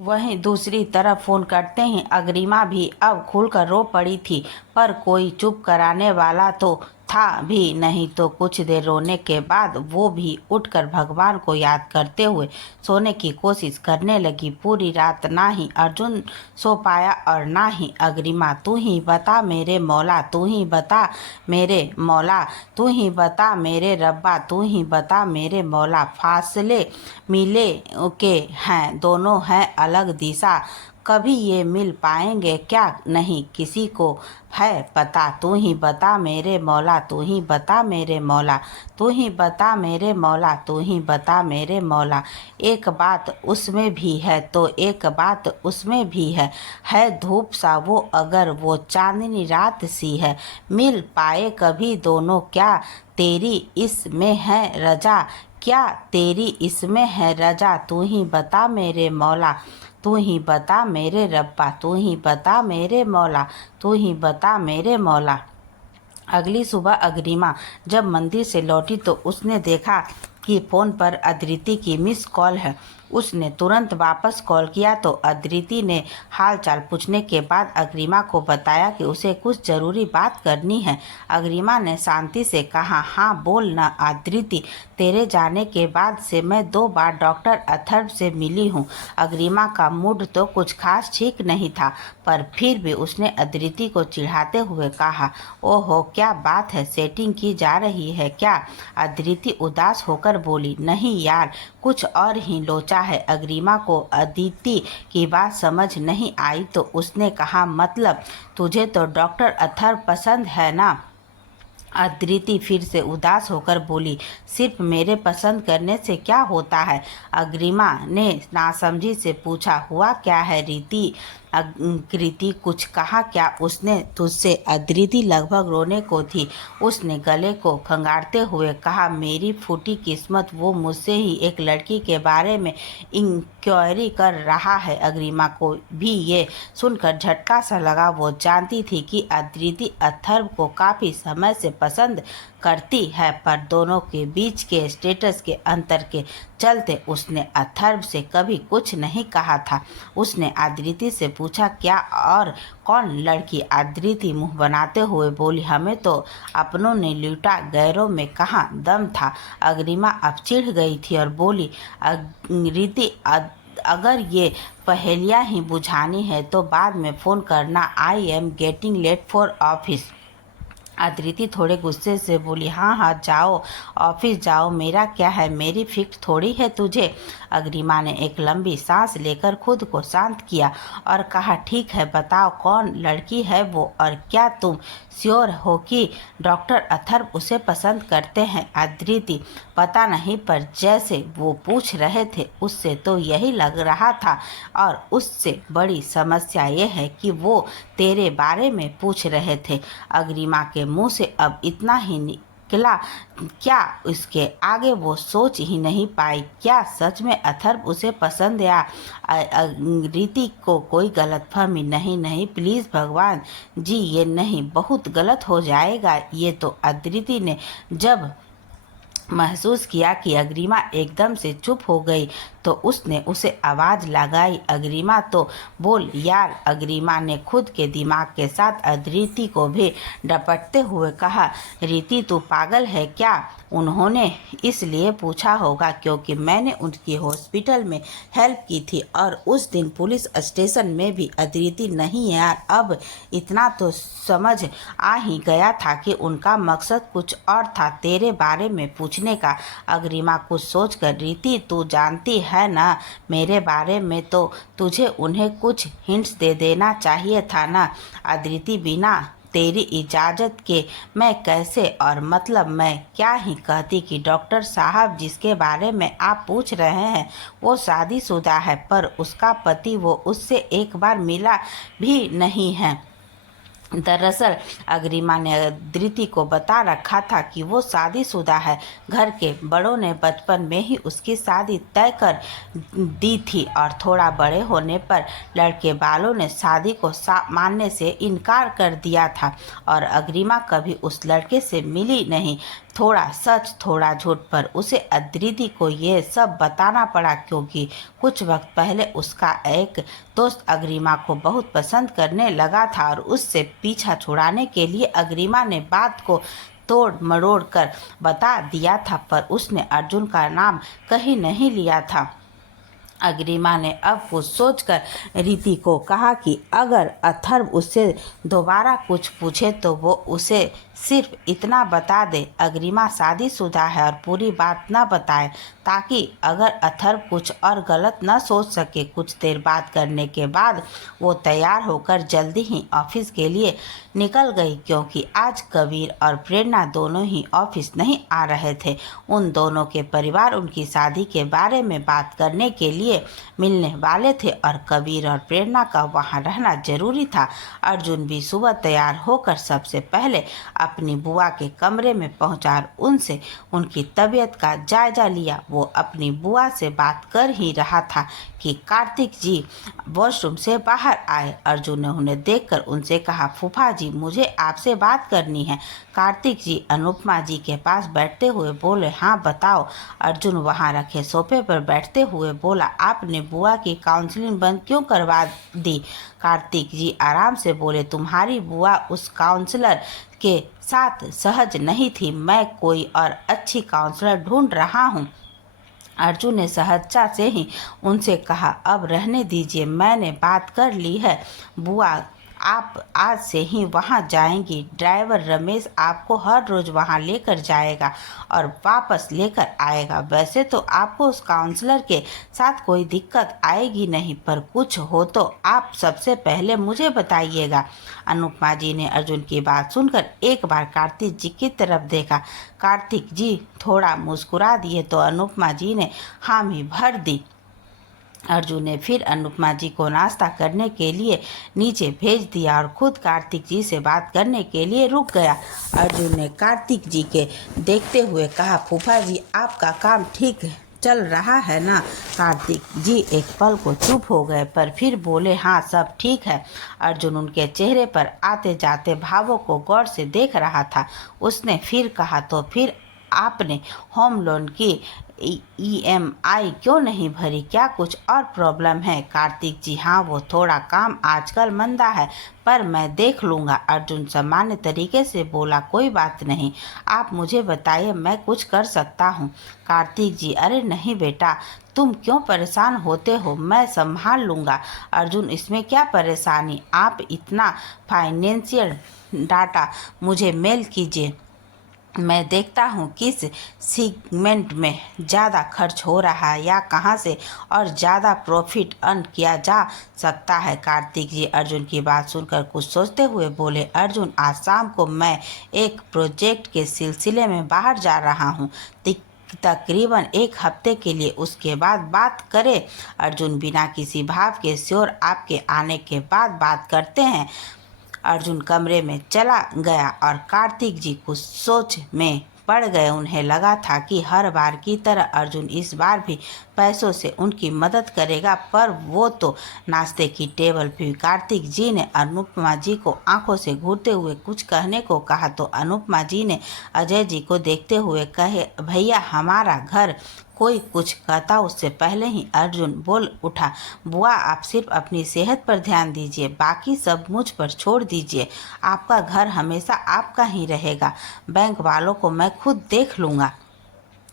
वहीं दूसरी तरफ फोन करते ही अग्रिमा भी अब खुलकर रो पड़ी थी, पर कोई चुप कराने वाला तो था भी नहीं। तो कुछ देर रोने के बाद वो भी उठकर भगवान को याद करते हुए सोने की कोशिश करने लगी। पूरी रात ना ही अर्जुन सो पाया और ना ही अग्रिमा। तू ही बता मेरे मौला, तू ही बता मेरे मौला, तू ही बता मेरे रब्बा, तू ही बता मेरे मौला। फासले मिले के हैं, दोनों हैं अलग दिशा, कभी ये मिल पाएंगे क्या नहीं किसी को है पता। तू ही बता मेरे मौला, तू ही बता मेरे मौला, तू ही बता मेरे मौला, तू ही बता मेरे मौला। एक बात उसमें भी है तो एक बात उसमें भी है धूप सा वो अगर वो चांदनी रात सी है। मिल पाए कभी दोनों क्या तेरी इसमें है रजा, क्या तेरी इसमें है रजा। तू ही बता मेरे मौला, तू ही बता मेरे रब्बा, तू ही बता मेरे मौला, तू ही बता मेरे मौला। अगली सुबह अग्रिमा जब मंदिर से लौटी तो उसने देखा कि फ़ोन पर अदिति की मिस कॉल है। उसने तुरंत वापस कॉल किया तो अदिति ने हालचाल पूछने के बाद अग्रिमा को बताया कि उसे कुछ ज़रूरी बात करनी है। अग्रिमा ने शांति से कहा, हाँ बोल ना अदिति, तेरे जाने के बाद से मैं 2 बार डॉक्टर अथर्व से मिली हूँ। अग्रिमा का मूड तो कुछ खास ठीक नहीं था, पर फिर भी उसने अदिति को चिढ़ाते हुए कहा, ओहो क्या बात है, सेटिंग की जा रही है क्या? अदिति उदास होकर बोली, नहीं यार, कुछ और ही लोचा है। अग्रिमा को अदिति की बात समझ नहीं आई तो उसने कहा, मतलब तुझे तो डॉक्टर अथर्व पसंद है ना? अदिति फिर से उदास होकर बोली, सिर्फ मेरे पसंद करने से क्या होता है? अग्रिमा ने नासमझी से पूछा, हुआ क्या है रीति? कृति कुछ कहा क्या उसने तुझसे? अदिति लगभग रोने को थी। उसने गले को खंगारते हुए कहा, मेरी फूटी किस्मत, वो मुझसे ही एक लड़की के बारे में इंक्वायरी कर रहा है। अग्रिमा को भी ये सुनकर झटका सा लगा। वो जानती थी कि अदिति अथर्व को काफ़ी समय से पसंद करती है, पर दोनों के बीच के स्टेटस के अंतर के चलते उसने अथर्व से कभी कुछ नहीं कहा था। उसने अदिति से पूछा, क्या और कौन लड़की? अदिति मुंह बनाते हुए बोली, हमें तो अपनों ने लूटा, गैरों में कहाँ दम था। अग्रिमा अब चिढ़ गई थी और बोली, रीति अगर ये पहेलियाँ ही बुझानी है तो बाद में फ़ोन करना, I am getting late for office. Aditi थोड़े गुस्से से बोली, हाँ हाँ जाओ, ऑफिस जाओ, मेरा क्या है, मेरी फिक्र थोड़ी है तुझे। अग्रिमा ने एक लंबी सांस लेकर खुद को शांत किया और कहा, ठीक है बताओ कौन लड़की है वो, और क्या तुम श्योर हो कि डॉक्टर अथर्व उसे पसंद करते हैं? अदिति, पता नहीं, पर जैसे वो पूछ रहे थे उससे तो यही लग रहा था, और उससे बड़ी समस्या ये है कि वो तेरे बारे में पूछ रहे थे। अग्रिमा के मुंह से अब इतना ही निकला, क्या इसके आगे वो सोच ही नहीं पाई। क्या सच में अथर्व उसे पसंद या रीति को कोई गलतफहमी? नहीं नहीं प्लीज़ भगवान जी, ये नहीं, बहुत गलत हो जाएगा ये तो। अदिति ने जब महसूस किया कि अग्रिमा एकदम से चुप हो गई तो उसने उसे आवाज़ लगाई, अग्रिमा तो बोल यार। अग्रिमा ने खुद के दिमाग के साथ अदिति को भी डपटते हुए कहा, रीति तू पागल है क्या? उन्होंने इसलिए पूछा होगा क्योंकि मैंने उनकी हॉस्पिटल में हेल्प की थी, और उस दिन पुलिस स्टेशन में भी। अदिति, नहीं यार, अब इतना तो समझ आ ही गया था कि उनका मकसद कुछ और था तेरे बारे में पूछने का। अग्रिमा कुछ सोचकर, रीति तू जानती है ना मेरे बारे में, तो तुझे उन्हें कुछ हिंट्स दे देना चाहिए था ना। अदिति, बिना तेरी इजाज़त के मैं कैसे, और मतलब मैं क्या ही कहती कि डॉक्टर साहब जिसके बारे में आप पूछ रहे हैं वो शादीशुदा है, पर उसका पति वो उससे एक बार मिला भी नहीं है। दरअसल अग्रिमा ने अदिति को बता रखा था कि वो शादीशुदा है। घर के बड़ों ने बचपन में ही उसकी शादी तय कर दी थी, और थोड़ा बड़े होने पर लड़के वालों ने शादी को मानने से इनकार कर दिया था, और अग्रिमा कभी उस लड़के से मिली नहीं। थोड़ा सच थोड़ा झूठ, पर उसे अद्रिति को ये सब बताना पड़ा क्योंकि कुछ वक्त पहले उसका एक दोस्त अग्रिमा को बहुत पसंद करने लगा था और उससे पीछा छुड़ाने के लिए अग्रिमा ने बात को तोड़ मरोड़ कर बता दिया था, पर उसने अर्जुन का नाम कहीं नहीं लिया था। अग्रिमा ने अब कुछ सोचकर रीति को कहा कि अगर अथर्व उससे दोबारा कुछ पूछे तो वो उसे सिर्फ इतना बता दे अग्रिमा शादीशुदा है और पूरी बात न बताए, ताकि अगर अथर्व कुछ और गलत न सोच सके। कुछ देर बात करने के बाद वो तैयार होकर जल्दी ही ऑफिस के लिए निकल गई क्योंकि आज कबीर और प्रेरणा दोनों ही ऑफिस नहीं आ रहे थे। उन दोनों के परिवार उनकी शादी के बारे में बात करने के लिए मिलने वाले थे और कबीर और प्रेरणा का वहां रहना जरूरी था। अर्जुन भी सुबह तैयार होकर सबसे पहले अपनी बुआ के कमरे में पहुंचा और उनसे उनकी तबीयत का जायजा लिया। वो अपनी बुआ से बात कर ही रहा था कि कार्तिक जी वॉशरूम से बाहर आए। अर्जुन ने उन्हें देखकर उनसे कहा, फूफा जी मुझे आपसे बात करनी है। कार्तिक जी अनुपमा जी के पास बैठते हुए बोले, हाँ बताओ। अर्जुन वहां रखे सोफे पर बैठते हुए बोला, आपने बुआ की काउंसलिंग बंद क्यों करवा दी? कार्तिक जी आराम से बोले, तुम्हारी बुआ उस काउंसलर के साथ सहज नहीं थी, मैं कोई और अच्छी काउंसलर ढूंढ रहा हूँ। अर्जुन ने सहजता से ही उनसे कहा, अब रहने दीजिए, मैंने बात कर ली है। बुआ आप आज से ही वहां जाएंगी। ड्राइवर रमेश आपको हर रोज वहां लेकर जाएगा और वापस लेकर आएगा। वैसे तो आपको उस काउंसलर के साथ कोई दिक्कत आएगी नहीं, पर कुछ हो तो आप सबसे पहले मुझे बताइएगा। अनुपमा जी ने अर्जुन की बात सुनकर एक बार कार्तिक जी की तरफ देखा। कार्तिक जी थोड़ा मुस्कुरा दिए तो अनुपमा जी ने हामी भर दी। अर्जुन ने फिर अनुपमा जी को नाश्ता करने के लिए नीचे भेज दिया और खुद कार्तिक जी से बात करने के लिए रुक गया। अर्जुन ने कार्तिक जी के देखते हुए कहा, फूफा जी आपका काम ठीक चल रहा है ना? कार्तिक जी एक पल को चुप हो गए पर फिर बोले, हाँ सब ठीक है। अर्जुन उनके चेहरे पर आते जाते भावों को गौर से देख रहा था। उसने फिर कहा, तो फिर आपने होम लोन की EMI क्यों नहीं भरी? क्या कुछ और प्रॉब्लम है? कार्तिक जी हाँ, वो थोड़ा काम आजकल मंदा है, पर मैं देख लूँगा। अर्जुन सामान्य तरीके से बोला, कोई बात नहीं, आप मुझे बताइए, मैं कुछ कर सकता हूँ। कार्तिक जी अरे नहीं बेटा, तुम क्यों परेशान होते हो, मैं संभाल लूँगा। अर्जुन इसमें क्या परेशानी, आप इतना फाइनेंशियल डाटा मुझे मेल कीजिए, मैं देखता हूँ किस सेगमेंट में ज़्यादा खर्च हो रहा है या कहाँ से और ज़्यादा प्रॉफिट अर्न किया जा सकता है। कार्तिक जी अर्जुन की बात सुनकर कुछ सोचते हुए बोले, अर्जुन आज शाम को मैं एक प्रोजेक्ट के सिलसिले में बाहर जा रहा हूँ, तकरीबन एक हफ्ते के लिए, उसके बाद बात करें। अर्जुन बिना किसी भाव के, श्योर, आपके आने के बाद बात करते हैं। अर्जुन कमरे में चला गया और कार्तिक जी कुछ सोच में पड़ गए। उन्हें लगा था कि हर बार की तरह अर्जुन इस बार भी पैसों से उनकी मदद करेगा, पर वो तो नाश्ते की टेबल पे। कार्तिक जी ने अनुपमा जी को आंखों से घूरते हुए कुछ कहने को कहा तो अनुपमा जी ने अजय जी को देखते हुए कहे, भैया हमारा घर। कोई कुछ कहता उससे पहले ही अर्जुन बोल उठा, बुआ आप सिर्फ अपनी सेहत पर ध्यान दीजिए, बाकी सब मुझ पर छोड़ दीजिए। आपका घर हमेशा आपका ही रहेगा, बैंक वालों को मैं खुद देख लूँगा।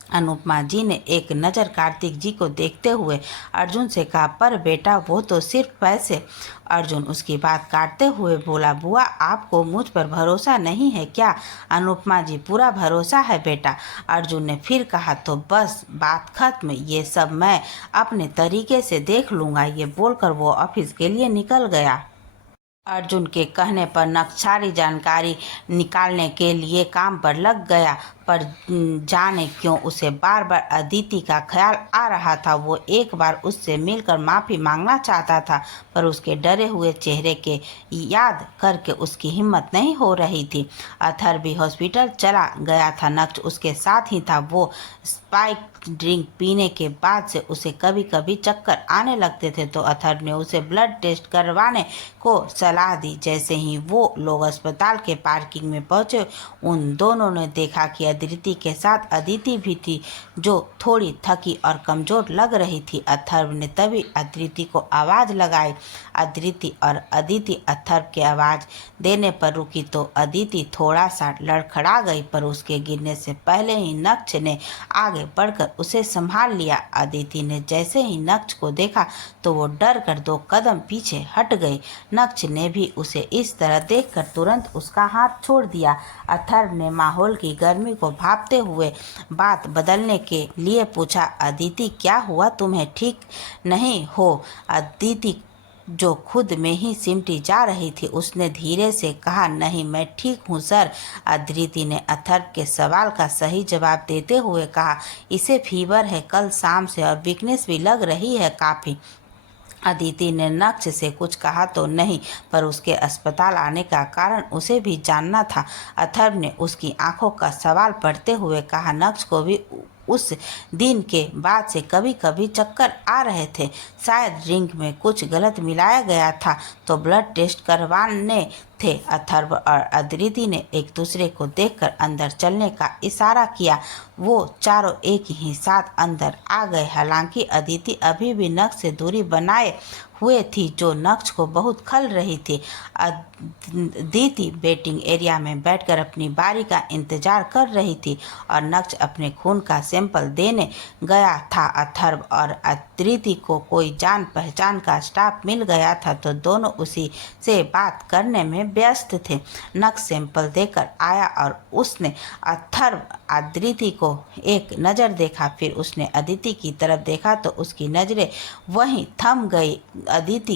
अनुपमा जी ने एक नज़र कार्तिक जी को देखते हुए अर्जुन से कहा, पर बेटा वो तो सिर्फ पैसे। अर्जुन उसकी बात काटते हुए बोला, बुआ आपको मुझ पर भरोसा नहीं है क्या? अनुपमा जी पूरा भरोसा है बेटा। अर्जुन ने फिर कहा, तो बस बात खत्म, ये सब मैं अपने तरीके से देख लूँगा। ये बोलकर वो ऑफिस के लिए निकल गया। अर्जुन के कहने पर नक्सारी जानकारी निकालने के लिए काम पर लग गया, पर जाने क्यों उसे बार बार अदिति का ख्याल आ रहा था। वो एक बार उससे मिलकर माफ़ी मांगना चाहता था, पर उसके डरे हुए चेहरे के याद करके उसकी हिम्मत नहीं हो रही थी। अथर भी हॉस्पिटल चला गया था। नक्श उसके साथ ही था। वो स्पाइक ड्रिंक पीने के बाद से उसे कभी कभी चक्कर आने लगते थे, तो अथर ने उसे ब्लड टेस्ट करवाने को सलाह दी। जैसे ही वो लोग अस्पताल के पार्किंग में पहुंचे, उन दोनों ने देखा कि अदिति के साथ अदिति भी थी जो थोड़ी थकी और कमज़ोर लग रही थी। अथर्व ने तभी अदिति को आवाज़ लगाई। अदिति और अदिति अथर्व के आवाज़ देने पर रुकी तो अदिति थोड़ा सा लड़खड़ा गई, पर उसके गिरने से पहले ही नक्ष ने आगे बढ़कर उसे संभाल लिया। अदिति ने जैसे ही नक्ष को देखा तो वो डर कर 2 कदम पीछे हट गई। नक्ष ने भी उसे इस तरह देखकर तुरंत उसका हाथ छोड़ दिया। अथर्व ने माहौल की गर्मी को भांपते हुए बात बदलने के लिए पूछा, अदिति क्या हुआ, तुम्हें ठीक नहीं हो? अदिति जो खुद में ही सिमटी जा रही थी उसने धीरे से कहा, नहीं मैं ठीक हूँ सर। अदिति ने अथर्व के सवाल का सही जवाब देते हुए कहा, इसे फीवर है कल शाम से और वीकनेस भी लग रही है काफ़ी। अदिति ने नक्ष से कुछ कहा तो नहीं, पर उसके अस्पताल आने का कारण उसे भी जानना था। अथर्व ने उसकी आंखों का सवाल पढ़ते हुए कहा, नक्ष को भी उस दिन के बाद से कभी कभी चक्कर आ रहे थे, शायद ड्रिंक में कुछ गलत मिलाया गया था तो ब्लड टेस्ट करवाने थे। अथर्व और अदिति ने एक दूसरे को देखकर अंदर चलने का इशारा किया। वो चारों एक ही साथ अंदर आ गए। हालांकि अदिति अभी भी नक्ष से दूरी बनाए हुए थी जो नक्ष को बहुत खल रही थी। अदिति वेटिंग एरिया में बैठकर अपनी बारी का इंतजार कर रही थी और नक्ष अपने खून का सैंपल देने गया था। अथर्व और अदिति को कोई जान पहचान का स्टाफ मिल गया था तो दोनों उसी से बात करने में व्यस्त थे। नक्ष सैंपल देकर आया और उसने अथर्व अदिति को एक नज़र देखा, फिर उसने अदिति की तरफ देखा तो उसकी नज़रें वहीं थम गई। अदिति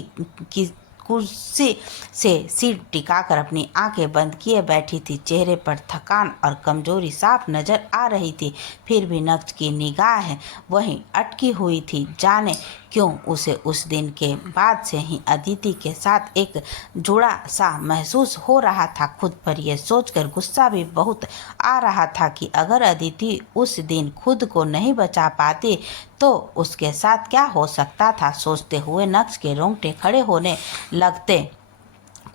की कुर्सी से सिर टिकाकर अपनी आंखें बंद किए बैठी थी। चेहरे पर थकान और कमजोरी साफ नजर आ रही थी। फिर भी नक्ष की निगाह वहीं अटकी हुई थी। जाने क्यों उसे उस दिन के बाद से ही अदिति के साथ एक जुड़ा सा महसूस हो रहा था। खुद पर यह सोचकर गुस्सा भी बहुत आ रहा था कि अगर अदिति उस दिन खुद को नहीं बचा पाती तो उसके साथ क्या हो सकता था। सोचते हुए नक्ष के रोंगटे खड़े होने लगते।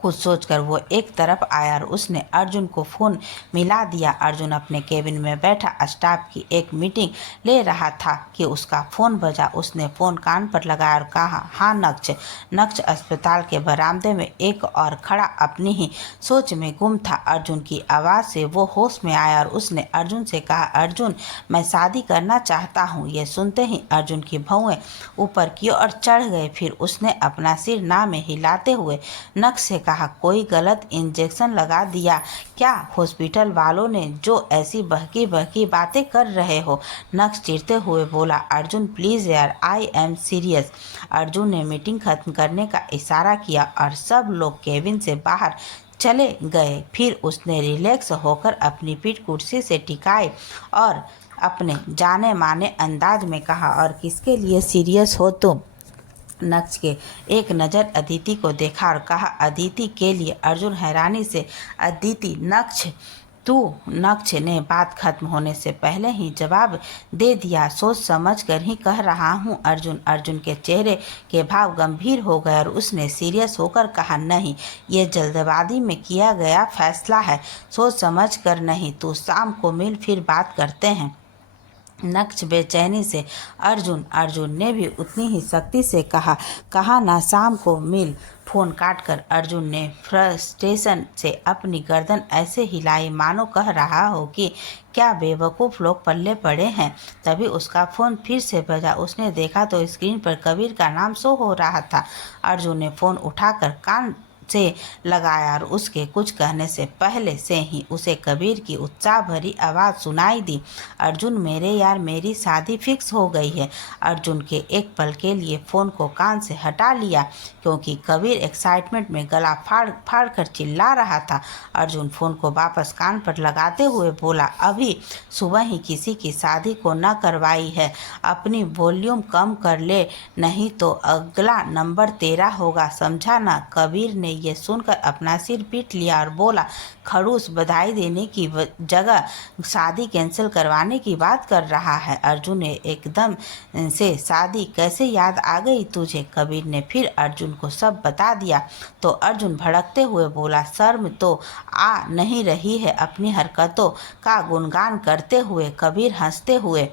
कुछ सोचकर वो एक तरफ आया और उसने अर्जुन को फ़ोन मिला दिया। अर्जुन अपने केबिन में बैठा स्टाफ की एक मीटिंग ले रहा था कि उसका फ़ोन बजा। उसने फ़ोन कान पर लगाया और कहा, हाँ नक्ष। नक्ष अस्पताल के बरामदे में एक और खड़ा अपनी ही सोच में गुम था। अर्जुन की आवाज़ से वो होश में आया और उसने अर्जुन से कहा, अर्जुन मैं शादी करना चाहता हूँ। ये सुनते ही अर्जुन की भौएं ऊपर की ओर चढ़ गए। फिर उसने अपना सिर ना में हिलाते हुए नक्ष से कहा, कोई गलत इंजेक्शन लगा दिया क्या हॉस्पिटल वालों ने जो ऐसी बहकी बहकी बातें कर रहे हो? नक्ष चिढ़ते हुए बोला, अर्जुन प्लीज़ यार, आई एम सीरियस। अर्जुन ने मीटिंग खत्म करने का इशारा किया और सब लोग केबिन से बाहर चले गए। फिर उसने रिलैक्स होकर अपनी पीठ कुर्सी से टिकाई और अपने जाने माने अंदाज में कहा, और किसके लिए सीरियस हो तुम? नक्ष के एक नज़र अदिति को देखा और कहा, अदिति के लिए? अर्जुन हैरानी से, अदिति नक्ष तू? नक्ष ने बात खत्म होने से पहले ही जवाब दे दिया, सोच समझ कर ही कह रहा हूँ अर्जुन। अर्जुन के चेहरे के भाव गंभीर हो गए और उसने सीरियस होकर कहा, नहीं ये जल्दबाजी में किया गया फैसला है, सोच समझ कर नहीं। तू शाम को मिल, फिर बात करते हैं। नक्ष बेचैनी से, अर्जुन ने भी उतनी ही सख्ती से कहा ना शाम को मिल। फ़ोन काटकर अर्जुन ने फ्रस्ट्रेशन से अपनी गर्दन ऐसे हिलाई मानो कह रहा हो कि क्या बेवकूफ़ लोग पल्ले पड़े हैं। तभी उसका फ़ोन फिर से बजा। उसने देखा तो स्क्रीन पर कबीर का नाम शो हो रहा था। अर्जुन ने फ़ोन उठाकर कान से लगाया और उसके कुछ कहने से पहले से ही उसे कबीर की उत्साह भरी आवाज़ सुनाई दी, अर्जुन मेरे यार, मेरी शादी फिक्स हो गई है। अर्जुन के एक पल के लिए फ़ोन को कान से हटा लिया क्योंकि कबीर एक्साइटमेंट में गला फाड़ कर चिल्ला रहा था। अर्जुन फ़ोन को वापस कान पर लगाते हुए बोला, अभी सुबह ही किसी की शादी को न करवाई है, अपनी वॉल्यूम कम कर ले नहीं तो अगला नंबर तेरा होगा, समझा ना? कबीर ने ये सुनकर अपना सिर पीट लिया और बोला, खड़ूस, बधाई देने की जगह शादी कैंसिल करवाने की बात कर रहा है। अर्जुन ने एकदम से शादी कैसे याद आ गई तुझे? कबीर ने फिर अर्जुन को सब बता दिया तो अर्जुन भड़कते हुए बोला, शर्म तो आ नहीं रही है अपनी हरकतों का गुणगान करते हुए? कबीर हंसते हुए,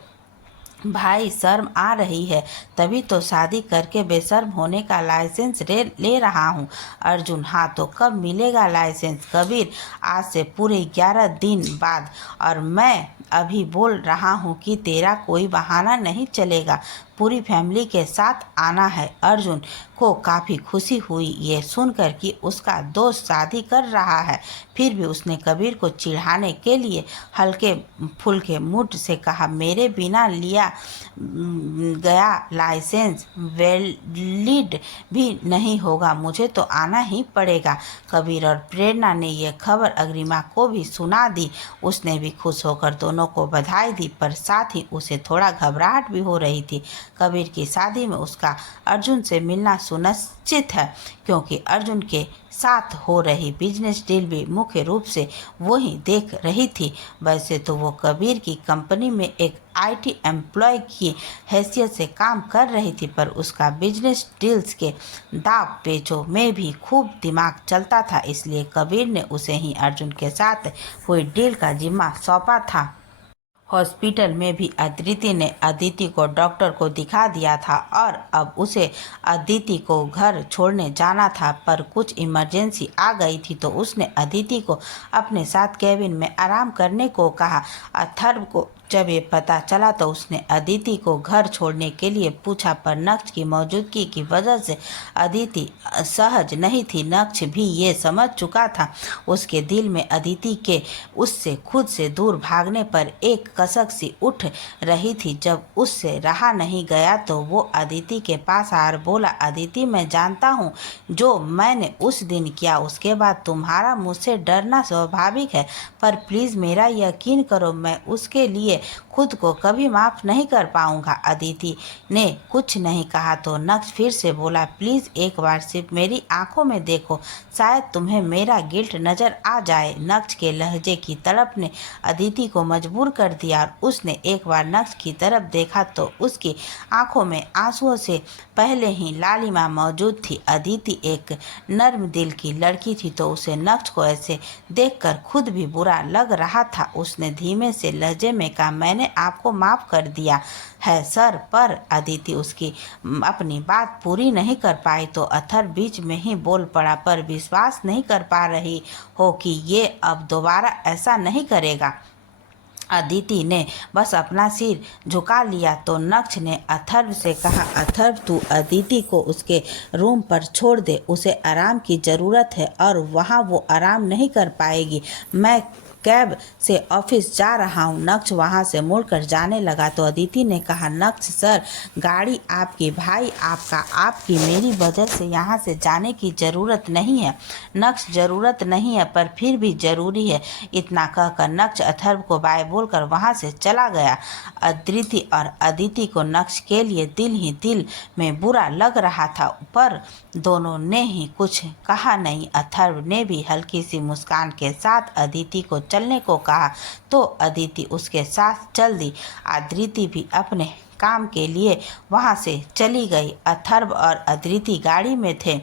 भाई शर्म आ रही है तभी तो शादी करके बेशर्म होने का लाइसेंस ले रहा हूँ। अर्जुन, हाँ तो कब मिलेगा लाइसेंस? कबीर, आज से पूरे 11 दिन बाद, और मैं अभी बोल रहा हूँ कि तेरा कोई बहाना नहीं चलेगा, पूरी फैमिली के साथ आना है। अर्जुन को काफ़ी खुशी हुई ये सुनकर कि उसका दोस्त शादी कर रहा है। फिर भी उसने कबीर को चिढ़ाने के लिए हल्के फुल्के मूड से कहा, मेरे बिना लिया गया लाइसेंस वैलिड भी नहीं होगा, मुझे तो आना ही पड़ेगा। कबीर और प्रेरणा ने यह खबर अग्रिमा को भी सुना दी। उसने भी खुश होकर दोनों को बधाई दी, पर साथ ही उसे थोड़ा घबराहट भी हो रही थी। कबीर की शादी में उसका अर्जुन से मिलना सुनिश्चित है, क्योंकि अर्जुन के साथ हो रही बिजनेस डील भी मुख्य रूप से वो ही देख रही थी। वैसे तो वो कबीर की कंपनी में एक IT एम्प्लॉय की हैसियत से काम कर रही थी, पर उसका बिजनेस डील्स के दाव पेचों में भी खूब दिमाग चलता था, इसलिए कबीर ने उसे ही अर्जुन के साथ हुई डील का जिम्मा सौंपा था। हॉस्पिटल में भी अदिति ने अदिति को डॉक्टर को दिखा दिया था और अब उसे अदिति को घर छोड़ने जाना था, पर कुछ इमरजेंसी आ गई थी तो उसने अदिति को अपने साथ केबिन में आराम करने को कहा। अथर्व को जब ये पता चला तो उसने अदिति को घर छोड़ने के लिए पूछा, पर नक्श की मौजूदगी की वजह से अदिति सहज नहीं थी। नक्श भी ये समझ चुका था। उसके दिल में अदिति के उससे खुद से दूर भागने पर एक कसक सी उठ रही थी। जब उससे रहा नहीं गया तो वो अदिति के पास आकर बोला, अदिति, मैं जानता हूँ जो मैंने उस दिन किया उसके बाद तुम्हारा मुझसे डरना स्वाभाविक है, पर प्लीज़ मेरा यकीन करो, मैं उसके लिए खुद को कभी माफ़ नहीं कर पाऊंगा। अदिति ने कुछ नहीं कहा तो नक्श फिर से बोला, प्लीज़ एक बार सिर्फ मेरी आंखों में देखो, शायद तुम्हें मेरा गिल्ट नज़र आ जाए। नक्श के लहजे की तड़प ने अदिति को मजबूर कर दिया और उसने एक बार नक्श की तरफ देखा तो उसकी आंखों में आंसुओं से पहले ही लालिमा मौजूद थी। अदिति एक नर्म दिल की लड़की थी तो उसे नक्श को ऐसे देखकर खुद भी बुरा लग रहा था। उसने धीमे से लहजे में कहा, मैंने आपको माफ़ कर दिया है सर। पर अदिति उसकी अपनी बात पूरी नहीं कर पाई तो अथर्व बीच में ही बोल पड़ा, पर विश्वास नहीं कर पा रही हो कि ये अब दोबारा ऐसा नहीं करेगा? अदिति ने बस अपना सिर झुका लिया तो नक्श ने अथर्व से कहा, अथर्व तू अदिति को उसके रूम पर छोड़ दे, उसे आराम की ज़रूरत है और वहाँ वो आराम नहीं कर पाएगी। मैं कैब से ऑफिस जा रहा हूँ। नक्श वहाँ से मुड़कर जाने लगा तो अदिति ने कहा, नक्श सर, गाड़ी आपकी, भाई आपका, आपकी, मेरी वजह से यहाँ से जाने की ज़रूरत नहीं है। नक्श, ज़रूरत नहीं है पर फिर भी ज़रूरी है। इतना कहकर नक्श अथर्व को बाय बोलकर वहाँ से चला गया। अदिति और अदिति को नक्श के लिए दिल ही दिल में बुरा लग रहा था, पर दोनों ने ही कुछ कहा नहीं। अथर्व ने भी हल्की सी मुस्कान के साथ अदिति को चलने को कहा तो अदिति उसके साथ चल दी। अदिति भी अपने काम के लिए वहां से चली गई। अथर्व और अदिति गाड़ी में थे।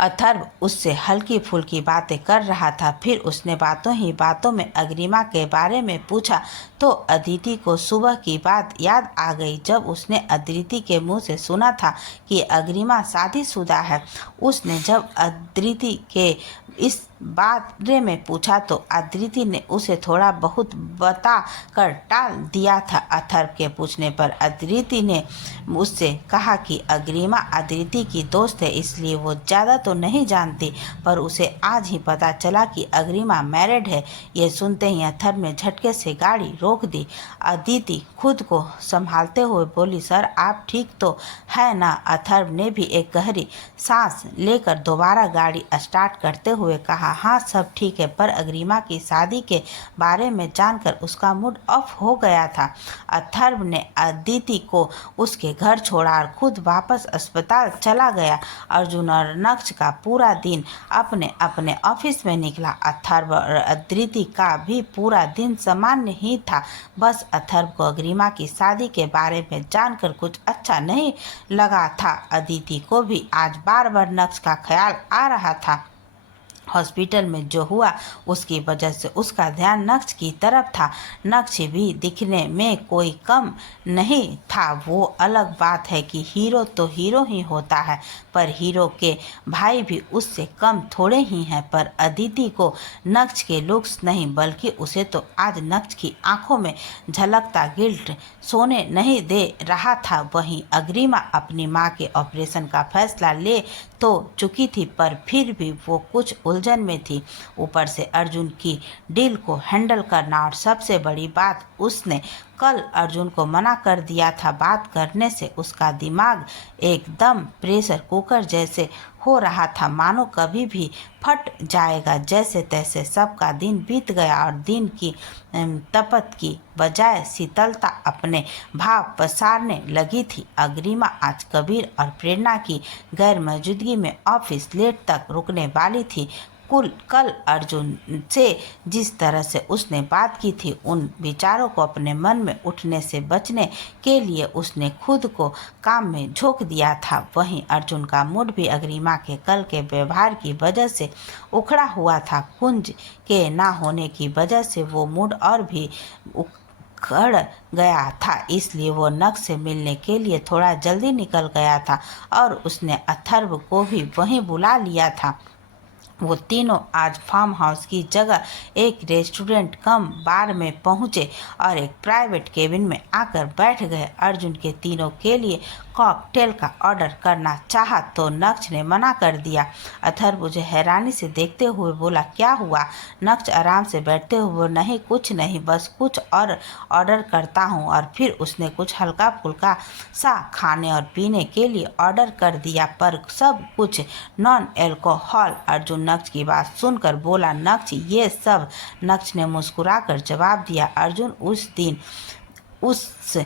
अथर्व उससे हल्की फुल्की बातें कर रहा था। फिर उसने बातों ही बातों में अग्रिमा के बारे में पूछा तो अदिति को सुबह की बात याद आ गई जब उसने अदिति के मुंह से सुना था कि अग्रिमा शादीशुदा है। उसने जब अदिति के इस बारे में पूछा तो अदिति ने उसे थोड़ा बहुत बता कर टाल दिया था। अथर्व के पूछने पर अदिति ने उससे कहा कि अग्रिमा अदिति की दोस्त है, इसलिए वो ज़्यादा तो नहीं जानती, पर उसे आज ही पता चला कि अग्रिमा मैरिड है। ये सुनते ही अथर्व ने झटके से गाड़ी रोक दी। अदिति खुद को संभालते हुए बोली, सर आप ठीक तो है ना? अथर्व ने भी एक गहरी सांस लेकर दोबारा गाड़ी स्टार्ट करते हुए कहा, हाँ सब ठीक है, पर अग्रिमा की शादी के बारे में जानकर उसका मूड ऑफ हो गया था। अथर्व ने अदिति को उसके घर छोड़ा और खुद वापस अस्पताल चला गया। अर्जुन और नक्श का पूरा दिन अपने अपने ऑफिस में निकला। अथर्व और अदिति का भी पूरा दिन सामान्य ही था। बस अथर्व को अग्रिमा की शादी के बारे में जानकर कुछ अच्छा नहीं लगा था। अदिति को भी आज बार बार नक्श का ख्याल आ रहा था। हॉस्पिटल में जो हुआ उसकी वजह से उसका ध्यान नक्श की तरफ था। नक्श भी दिखने में कोई कम नहीं था। वो अलग बात है कि हीरो तो हीरो ही होता है, पर हीरो के भाई भी उससे कम थोड़े ही हैं। पर अदिति को नक्श के लुक्स नहीं, बल्कि उसे तो आज नक्श की आंखों में झलकता गिल्ट सोने नहीं दे रहा था। वहीं अग्रिमा अपनी माँ के ऑपरेशन का फैसला ले तो चुकी थी, पर फिर भी वो कुछ उलझन में थी। ऊपर से अर्जुन की डील को हैंडल करना, और सबसे बड़ी बात, उसने कल अर्जुन को मना कर दिया था। बात करने से उसका दिमाग एकदम प्रेशर कुकर जैसे हो रहा था, मानो कभी भी फट जाएगा। जैसे तैसे सबका दिन बीत गया और दिन की तपत की बजाय शीतलता अपने भाव पसारने लगी थी। अग्रिमा आज कबीर और प्रेरणा की गैर मौजूदगी में ऑफिस लेट तक रुकने वाली थी। कल अर्जुन से जिस तरह से उसने बात की थी, उन विचारों को अपने मन में उठने से बचने के लिए उसने खुद को काम में झोंक दिया था। वहीं अर्जुन का मूड भी अग्रिमा के कल के व्यवहार की वजह से उखड़ा हुआ था। कुंज के ना होने की वजह से वो मूड और भी उखड़ गया था। इसलिए वो नक्श से मिलने के लिए थोड़ा जल्दी निकल गया था और उसने अथर्व को भी वहीं बुला लिया था। वो तीनों आज फार्म हाउस की जगह एक रेस्टोरेंट कम बार में पहुंचे और एक प्राइवेट केबिन में आकर बैठ गए। अर्जुन के तीनों के लिए कॉकटेल का ऑर्डर करना चाहा तो नक्श ने मना कर दिया। अथर्व मुझे हैरानी से देखते हुए बोला, क्या हुआ? नक्श आराम से बैठते हुए, नहीं कुछ नहीं, बस कुछ और ऑर्डर करता हूँ। और फिर उसने कुछ हल्का फुल्का सा खाने और पीने के लिए ऑर्डर कर दिया, पर सब कुछ नॉन एल्कोहल। अर्जुन नक्श की बात सुनकर बोला, नक्श ये सब? नक्श ने मुस्कुराकर जवाब दिया, अर्जुन उस दिन उस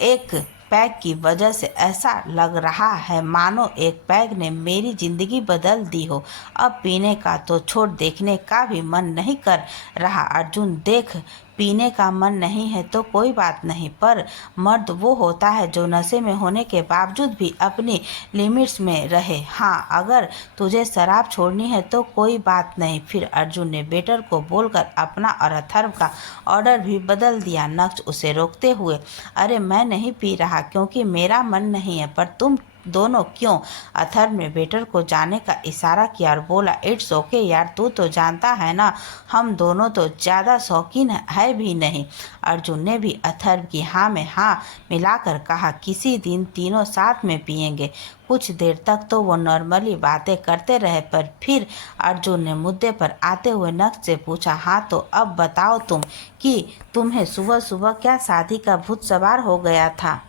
एक पैग की वजह से ऐसा लग रहा है मानो एक पैग ने मेरी जिंदगी बदल दी हो। अब पीने का तो छोड़, देखने का भी मन नहीं कर रहा। अर्जुन देख, पीने का मन नहीं है तो कोई बात नहीं, पर मर्द वो होता है जो नशे में होने के बावजूद भी अपनी लिमिट्स में रहे। हाँ, अगर तुझे शराब छोड़नी है तो कोई बात नहीं। फिर अर्जुन ने वेटर को बोलकर अपना और अथर्व का ऑर्डर भी बदल दिया। नक्श उसे रोकते हुए, अरे मैं नहीं पी रहा क्योंकि मेरा मन नहीं है, पर तुम दोनों क्यों? अथर्व ने वेटर को जाने का इशारा किया और बोला, इट्स ओके यार, तू तो जानता है ना हम दोनों तो ज़्यादा शौकीन है भी नहीं। अर्जुन ने भी अथर्व की हाँ में हाँ मिलाकर कहा, किसी दिन तीनों साथ में पिएंगे। कुछ देर तक तो वो नॉर्मली बातें करते रहे, पर फिर अर्जुन ने मुद्दे पर आते हुए नक्श से पूछा, हाँ तो अब बताओ तुम कि तुम्हें सुबह सुबह क्या शादी का भूत सवार हो गया था?